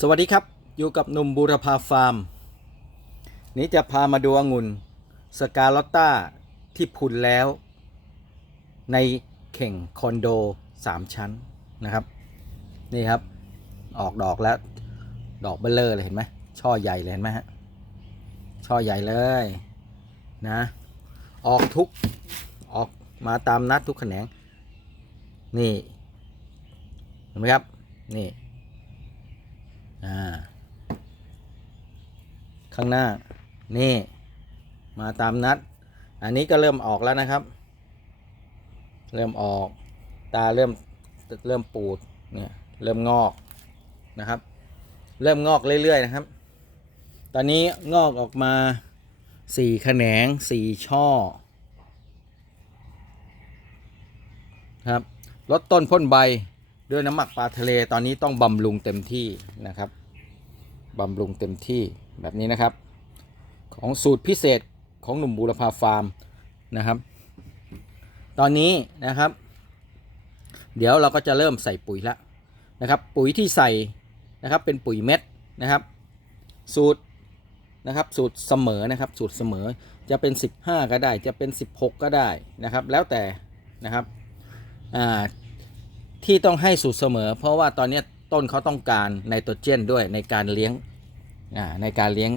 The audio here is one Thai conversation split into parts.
สวัสดีครับ อยู่กับหนุ่มบูรพาฟาร์ม นี้จะพามาดูองุ่นสกาลอตตาที่พุนแล้ว ในเข่งคอนโด 3 ชั้นนะครับ นี่ครับ ออกดอกแล้ว ดอกเบลเลอร์เลยเห็นไหมช่อใหญ่เลยเห็นไหมฮะช่อใหญ่เลยนะ ออกทุกออกมาตามนัดทุกแขนง นี่ เห็นไหมครับ นี่ อ่า ข้างหน้า นี่ มาตามนัด อันนี้ก็เริ่มออกแล้วนะครับ เริ่มออก ตาเริ่มเริ่มปูด เนี่ย เริ่มงอกนะครับ เริ่มงอกเรื่อยๆนะครับ ตอนนี้งอกออกมาสี่แขนงสี่ช่อครับลดต้นพ่นใบ ด้วยน้ำหมักปลาทะเลตอนนี้ต้องบำรุงเต็มที่นะครับบำรุงเต็มที่แบบนี้นะครับ ของสูตรพิเศษของหนุ่มบูรพาฟาร์มนะครับ ตอนนี้นะครับ เดี๋ยวเราก็จะเริ่มใส่ปุ๋ยและนะครับ ปุ๋ยที่ใส่นะครับเป็นปุ๋ยเม็ดนะครับ สูตรนะครับสูตรเสมอนะครับ สูตรเสมอจะเป็น 15 ก็ได้จะเป็น 16 ก็ได้นะครับ แล้วแต่นะครับอ่า ที่ต้องให้สูตรเสมอ เพราะว่าตอนนี้ต้นเขาต้องการไนโตรเจนด้วยในการเลี้ยงในการเลี้ยง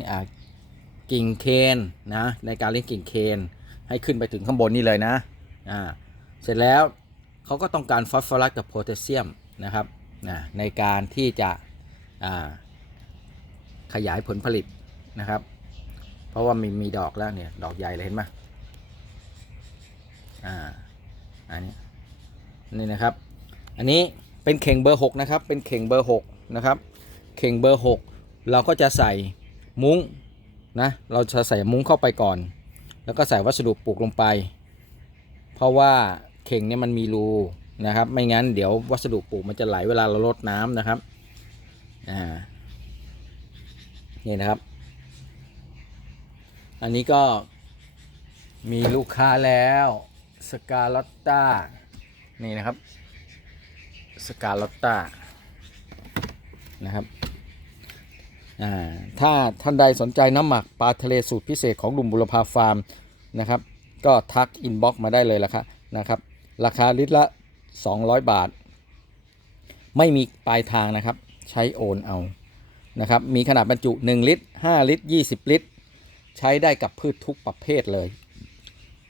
กิ่งเคนนะในการเลี้ยงกิ่งเคนให้ขึ้นไปถึงข้างบนนี่เลยนะเสร็จแล้วเขาก็ต้องการฟอสฟอรัสกับโพแทสเซียมนะครับในการที่จะขยายผลผลิตนะครับ เพราะว่ามีมีดอกแล้วเนี่ยดอกใหญ่เลยเห็นไหมอ่าอันนี้นี่นะครับ อันนี้เป็นเข่งเบอร์ 6 นะครับ เป็นเข่งเบอร์ 6 นะครับ เข่งเบอร์ 6 เราก็จะใส่มุ้งนะ เราจะใส่มุ้งเข้าไปก่อน แล้วก็ใส่วัสดุปลูกลงไป เพราะว่าเข่งเนี่ยมันมีรูนะครับ ไม่งั้นเดี๋ยววัสดุปลูกมันจะไหลเวลาเราลดน้ำนะครับ อ่า นี่นะครับ อันนี้ก็มีลูกค้าแล้วสกาลอตตานี่นะครับ สกาลอตตานะครับอ่าถ้าท่านใดสนใจน้ำหมักปลาทะเลสูตรพิเศษของลุมบุรพาฟาร์มนะครับ ก็ทักอินบ็อกมาได้เลยละครับนะครับ ราคาลิตรละ 200 บาท ไม่มีปลายทางนะครับ ใช้โอนเอานะครับ มีขนาดบรรจุ 1 ลิตร 5 ลิตร 20 ลิตร ใช้ได้กับพืชทุกประเภทเลย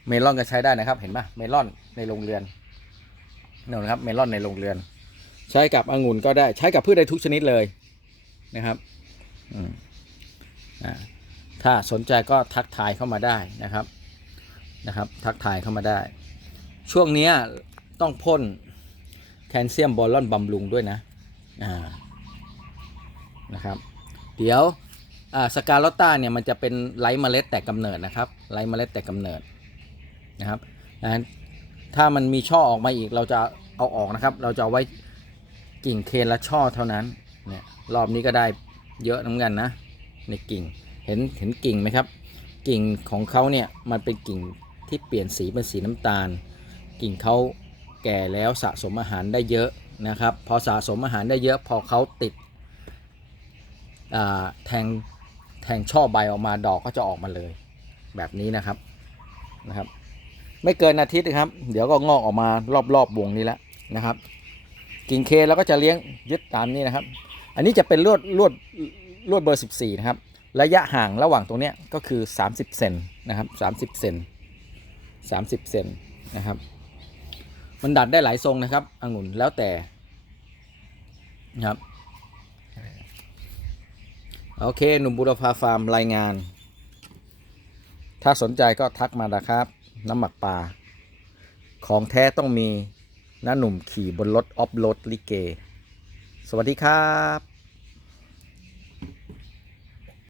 เมลอนก็ใช้ได้นะครับ เห็นปะเมลอนในโรงเรือนเนี่นนะครับ เมลอนในโรงเรือน ใช้กับองุ่นก็ได้ใช้กับพืชได้ทุกชนิดเลยนะครับถ้าสนใจก็ทักทายเข้ามาได้นะครับนะครับ ทักทายเข้ามาได้ ช่วงนี้ต้องพ่นแคลเซียมบอลลอนบำรุงด้วยนะนะครับ เดี๋ยวสกาลอตตาเนี่ยมันจะเป็นไร้เมล็ดแต่กำเนิดนะครับไร้เมล็ดแต่กำเนิดนะครับถ้ามันมีช่อออกมาอีกเราจะเอาออกนะครับ เราจะเอาไว้ กิ่งเคนละช่อเท่านั้นเนี่ยรอบนี้ก็ได้เยอะน้ำกันนะ ในกิ่งเห็นเห็นกิ่งไหมครับ กิ่งของเขาเนี่ยมันเป็นกิ่งที่เปลี่ยนสีเป็นสีน้ำตาล กิ่งเขาแก่แล้วสะสมอาหารได้เยอะนะครับ พอสะสมอาหารได้เยอะพอเขาติดแทงแทงช่อใบออกมาดอกก็จะออกมาเลย แบบนี้นะครับนะครับ ไม่เกินอาทิตย์นะครับ เดี๋ยวก็งอกออกมารอบๆวงนี้แล้วนะครับ กิ่งเคเราก็จะเลี้ยงยึดตามนี้นะครับ อันนี้จะเป็นลวดลวดลวดเบอร์ 14 นะครับ ระยะห่างระหว่างตรงนี้ก็คือ 30 เซนนะครับ 30 เซน30 เซนนะครับ มันดัดได้หลายทรงนะครับองุ่นแล้วแต่นะครับ โอเค หนุ่มบุรพาฟาร์มรายงาน ถ้าสนใจก็ทักมานะครับ น้ำหมักปลา ของแท้ต้องมี น้าหนุ่มขี่บนรถออฟโรดลิเก สวัสดีครับ